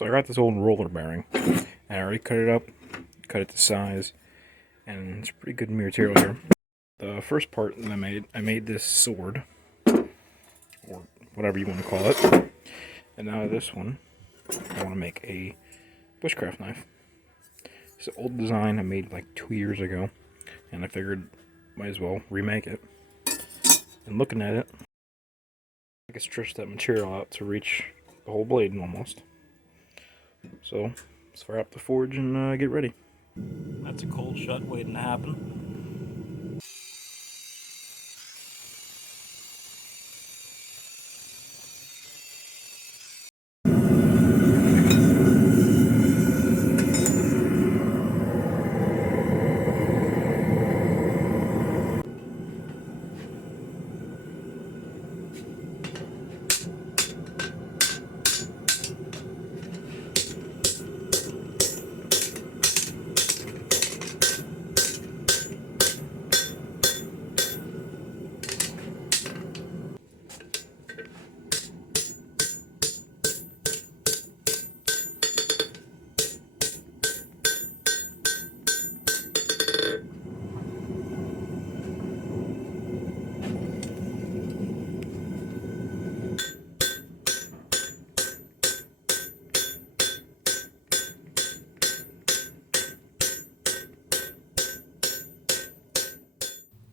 So I got this old roller bearing, and I already cut it up, cut it to size, and it's pretty good material here. The first part that I made this sword, or whatever you want to call it, and now this one, I want to make a bushcraft knife. It's an old design I made like 2 years ago, and I figured might as well remake it. And looking at it, I can stretch that material out to reach the whole blade almost. So let's fire up the forge and get ready. That's a cold shut waiting to happen.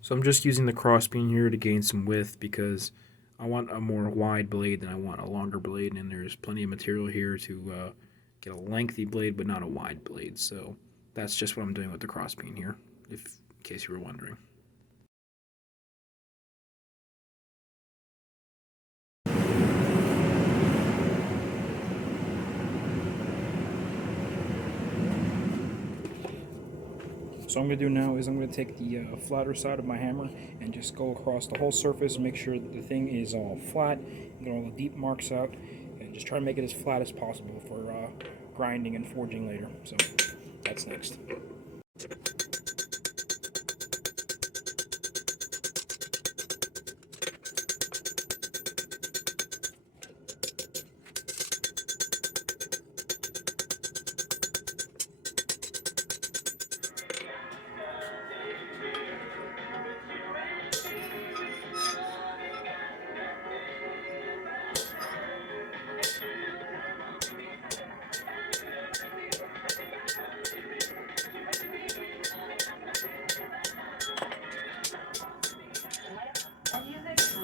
So I'm just using the crossbeam here to gain some width because I want a more wide blade than I want a longer blade, and there's plenty of material here to get a lengthy blade but not a wide blade. So that's just what I'm doing with the crossbeam here, in case you were wondering. So what I'm going to do now is I'm going to take the flatter side of my hammer and just go across the whole surface, make sure that the thing is all flat, get all the deep marks out, and just try to make it as flat as possible for grinding and forging later. So that's next.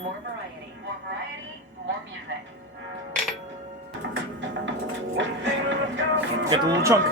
More variety, more music. Get the little chunk.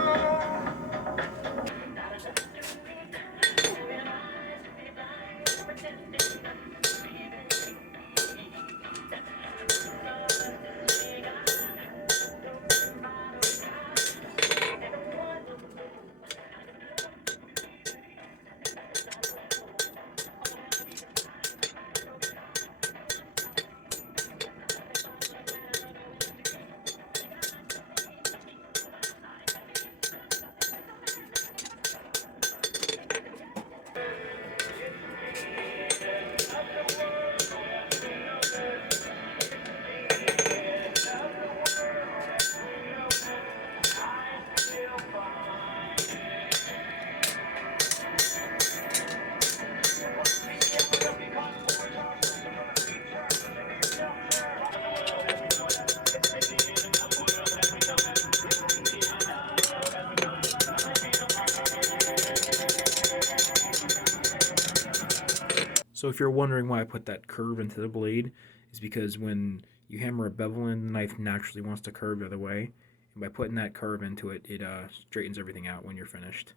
So if you're wondering why I put that curve into the blade, is because when you hammer a beveling, the knife naturally wants to curve the other way. And by putting that curve into it, it straightens everything out when you're finished.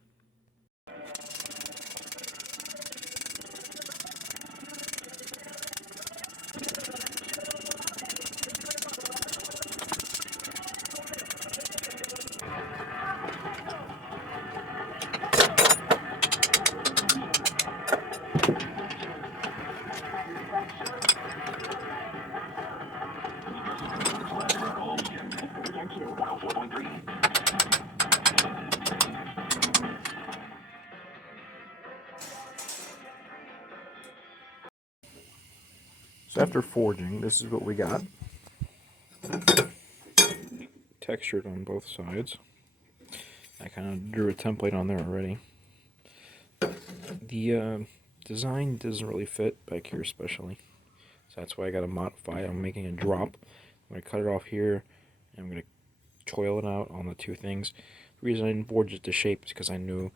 So after forging, this is what we got. textured on both sides. I kind of drew a template on there already. The design doesn't really fit back here especially, so that's why I got to modify it. I'm making a drop. I'm going to cut it off here, and I'm going to toil it out on the two things. The reason I didn't forge it to shape is because I knew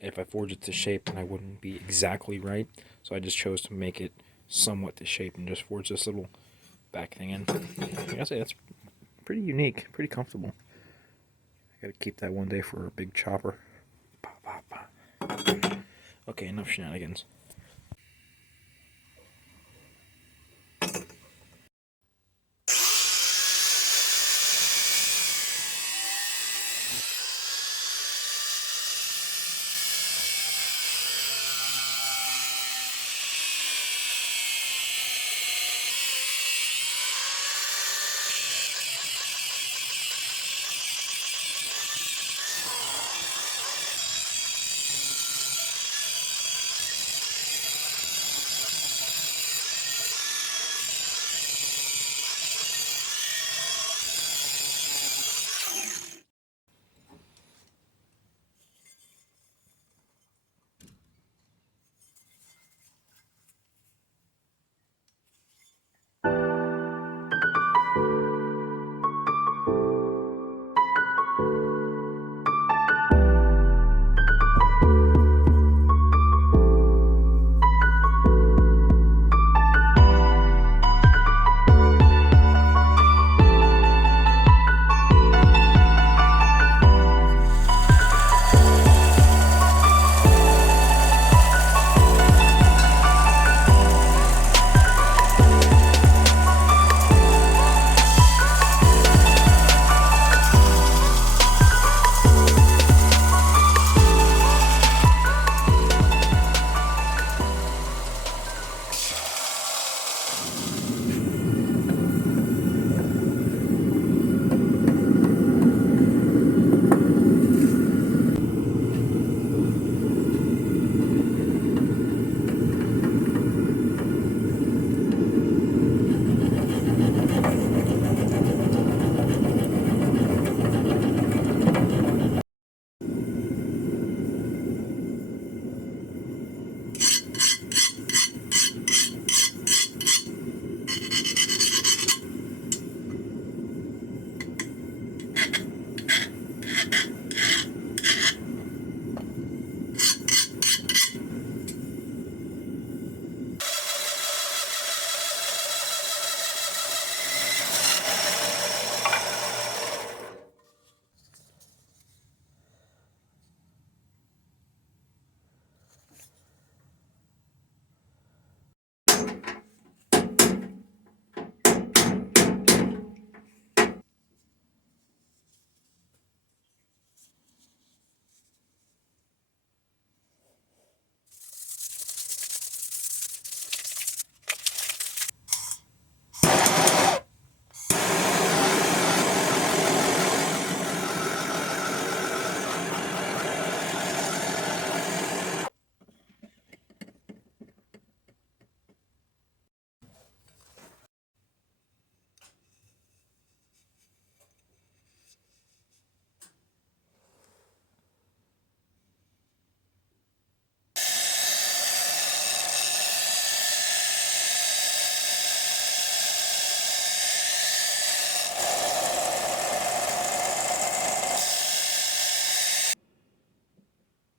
if I forged it to shape, then I wouldn't be exactly right, so I just chose to make it somewhat to shape and just forge this little back thing in. I gotta say, that's pretty unique, pretty comfortable. I gotta keep that one day for a big chopper. Okay, enough shenanigans.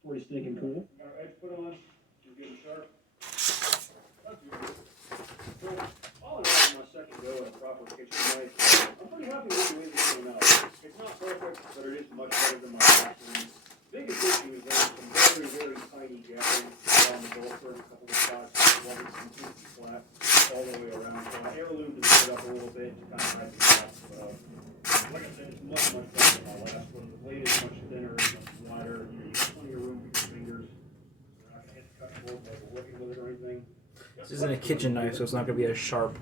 Pretty stinking cool. Got our edge put on, you're getting sharp. That's good. So, all in all, my second go at a proper kitchen knife, I'm pretty happy with the way this came out. It's not perfect, but it is much better than my last one. Biggest issue is there's some very, very tiny gapping around the bowl for a couple of spots. One is completely flat all the way around. So I heirloomed it up a little bit to kind of hide the gaps. Like I said, it's much, much better than my last one. The blade is much thinner, it's much wider. You know, you have plenty of room for your fingers. You're not going to hit the cutting board while you're working with it or anything. This isn't a kitchen knife, so it's not going to be as sharp.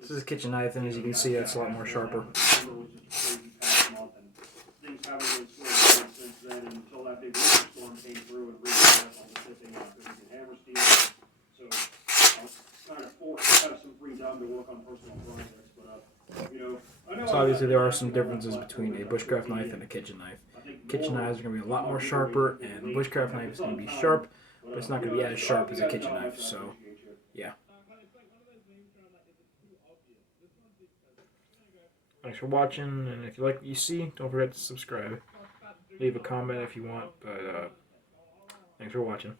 This is a kitchen knife, and as you can see, it's a lot more sharper. Things haven't been slowing since then until that big storm came through and reset all the tipping on cookies and hammer steel. So I was kind of forced to have some free time to work on personal projects. But you know, I know. So obviously there are some differences between a bushcraft knife and a kitchen knife. Kitchen knives are going to be a lot more sharper, and the bushcraft knife is going to be sharp, but it's not going to be as sharp as a kitchen knife. So, yeah. Thanks for watching, and if you like what you see, don't forget to subscribe. Leave a comment if you want, but thanks for watching.